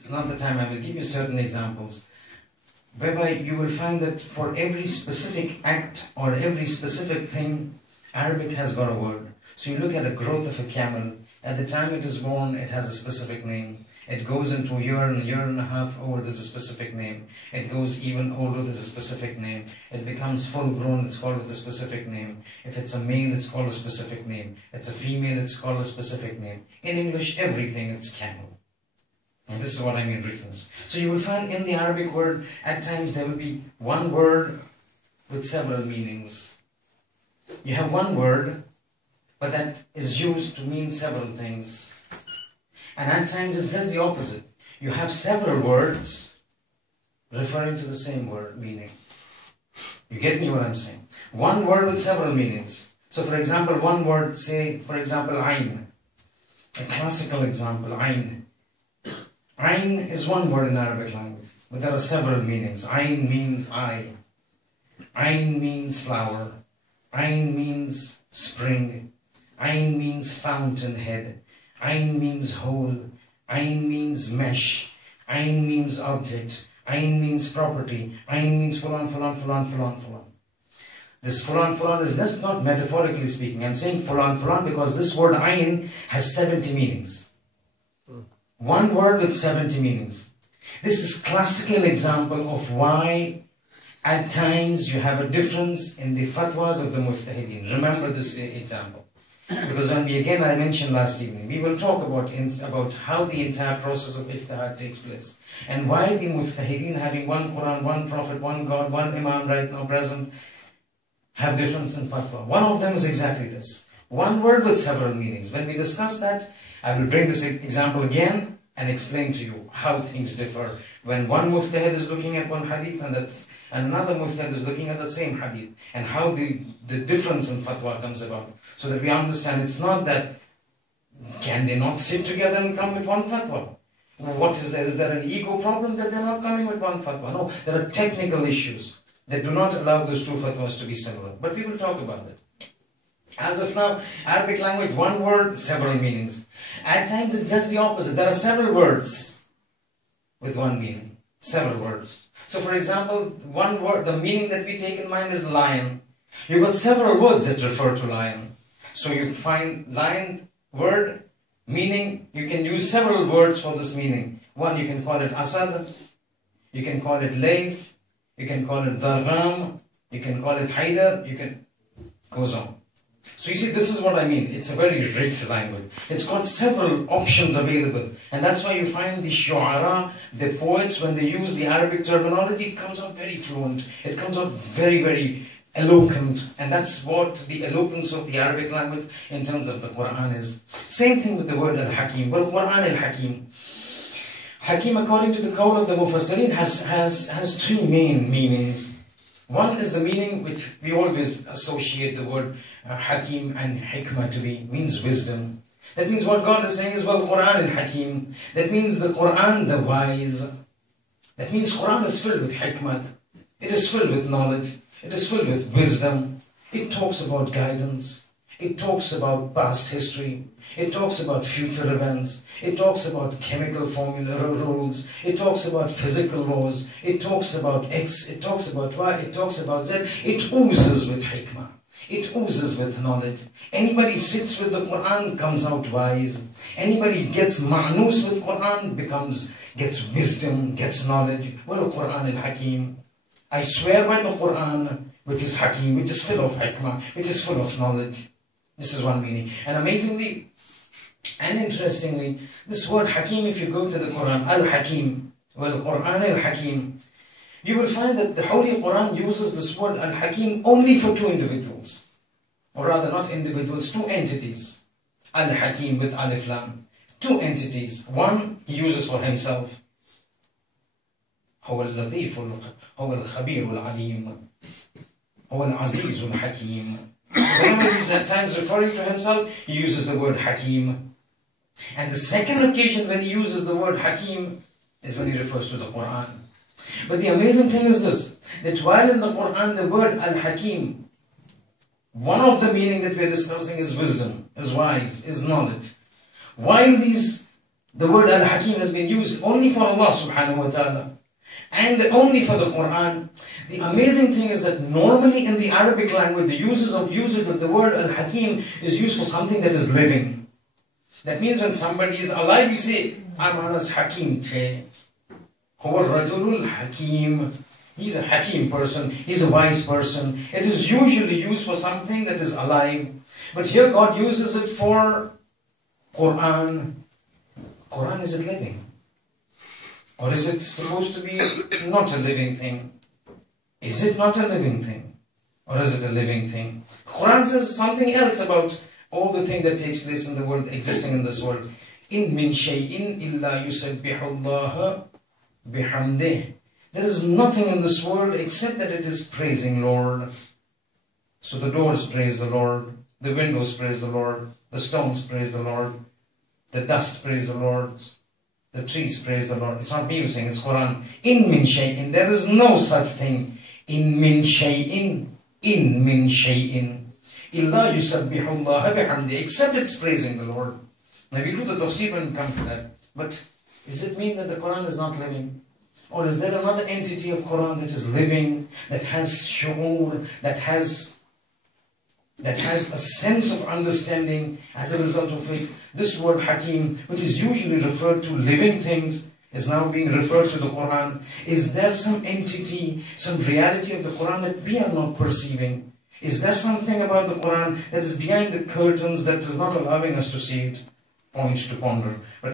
it's not the time. I will give you certain examples, whereby you will find that for every specific act or every specific thing, Arabic has got a word. So you look at the growth of a camel. At the time it is born, it has a specific name. It goes into a year and a half old, there's a specific name. It goes even older, there's a specific name. It becomes full grown, it's called with a specific name. If it's a male, it's called a specific name. It's a female, it's called a specific name. In English, everything, it's camel. And this is what I mean, richness. So you will find in the Arabic word, at times there will be one word with several meanings. You have one word, but that is used to mean several things. And at times it's just the opposite. You have several words referring to the same word meaning. You get me what I'm saying? One word with several meanings. So for example, one word, say for example, ayn. A classical example, ayn. Ayn is one word in Arabic language, but there are several meanings. Ayn means eye. Ayn means flower. Ayn means spring. Ayn means fountainhead. Ayn means hole. Ayn means mesh. Ayn means object. Ayn means property. Ayn means fulan, fulan, fulan, fulan, fulan. This fulan, fulan is just not metaphorically speaking. I'm saying fulan, fulan because this word ayn has 70 meanings. One word with 70 meanings. This is classical example of why at times you have a difference in the fatwas of the mujtahideen. Remember this example. Because when I mentioned last evening, we will talk about how the entire process of ijtihad takes place. And why the mujtahideen, having one Quran, one Prophet, one God, one Imam right now present, have difference in fatwa. One of them is exactly this. One word with several meanings. When we discuss that, I will bring this example again and explain to you how things differ. When one mujtahid is looking at one hadith and another mujtahid is looking at the same hadith, and how the difference in fatwa comes about. So that we understand it's not that, can they not sit together and come with one fatwa? What is there? Is there an ego problem that they're not coming with one fatwa? No, there are technical issues that do not allow those two fatwas to be similar. But we will talk about that. As of now, Arabic language, one word, several meanings. At times it's just the opposite. There are several words with one meaning. Several words. So for example, one word, the meaning that we take in mind is lion. You've got several words that refer to lion. So you find lion word, meaning, you can use several words for this meaning. One, you can call it asad, you can call it layth, you can call it dargham, you can call it haidar, goes on. So you see, this is what I mean. It's a very rich language. It's got several options available. And that's why you find the shu'ara, the poets, when they use the Arabic terminology, it comes out very fluent. It comes out very, very eloquent. And that's what the eloquence of the Arabic language in terms of the Quran is. Same thing with the word al-Hakim. Well, Quran al-Hakim. Hakim, according to the code of the Mufassirin, has three main meanings. One is the meaning which we always associate the word Hakim and Hikmah to be, means wisdom. That means what God is saying is, well, Quran al-Hakim. That means the Quran, the wise. That means Quran is filled with hikmah. It is filled with knowledge. It is filled with wisdom. It talks about guidance. It talks about past history. It talks about future events. It talks about chemical formula rules. It talks about physical laws. It talks about X. It talks about Y. It talks about Z. It oozes with hikmah. It oozes with knowledge. Anybody sits with the Quran comes out wise. Anybody gets ma'nus with Quran gets wisdom, gets knowledge. Well, Quran al-Hakim. I swear by the Quran, which is Hakim, which is full of hikmah, which is full of knowledge. This is one meaning. And amazingly and interestingly, this word Hakim, if you go to the Quran, Al-Hakim, well, Quran Al-Hakim, you will find that the Holy Quran uses this word Al-Hakim only for two individuals. Or rather, not individuals, two entities. Al-Hakim with Alif Lam. Two entities. One he uses for himself. هو اللطيف هو الخبير العليم هو العزيز الحكيم. Whenever he's at times referring to himself, he uses the word Hakim. And the second occasion when he uses the word Hakim is when he refers to the Quran. But the amazing thing is this, that while in the Quran the word Al-Hakim, one of the meaning that we're discussing is wisdom, is wise, is knowledge. While these The word Al-Hakim has been used only for Allah subhanahu wa ta'ala and only for the Quran. The amazing thing is that normally in the Arabic language, the usage of the word Al-Hakim is used for something that is living. That means when somebody is alive, you say, Amanas Hakim che. Huwa Rajulul Hakim. He's a Hakim person, he's a wise person. It is usually used for something that is alive. But here God uses it for Quran. Quran, is it living? Or is it supposed to be not a living thing? Is it not a living thing? Or is it a living thing? Quran says something else about all the thing that takes place in the world, existing in this world. In min shay'in illa yusabbihu Allah bihamdih. There is nothing in this world except that it is praising Lord. So the doors praise the Lord, the windows praise the Lord, the stones praise the Lord, the dust praise the Lord, the trees praise the Lord. It's not me saying, it's Quran. In min shay'in, there is no such thing. In min shay'in, illa yusabbihu Allah bihamdi, except it's praising the Lord. Now we do the tafsir when we come to that. But does it mean that the Quran is not living? Or is there another entity of Quran that is living, that has shu'ur, that has a sense of understanding as a result of it? This word Hakim, which is usually referred to living things, is now being referred to the Quran. Is there some entity, some reality of the Quran that we are not perceiving? Is there something about the Quran that is behind the curtains that is not allowing us to see it? Points to ponder. But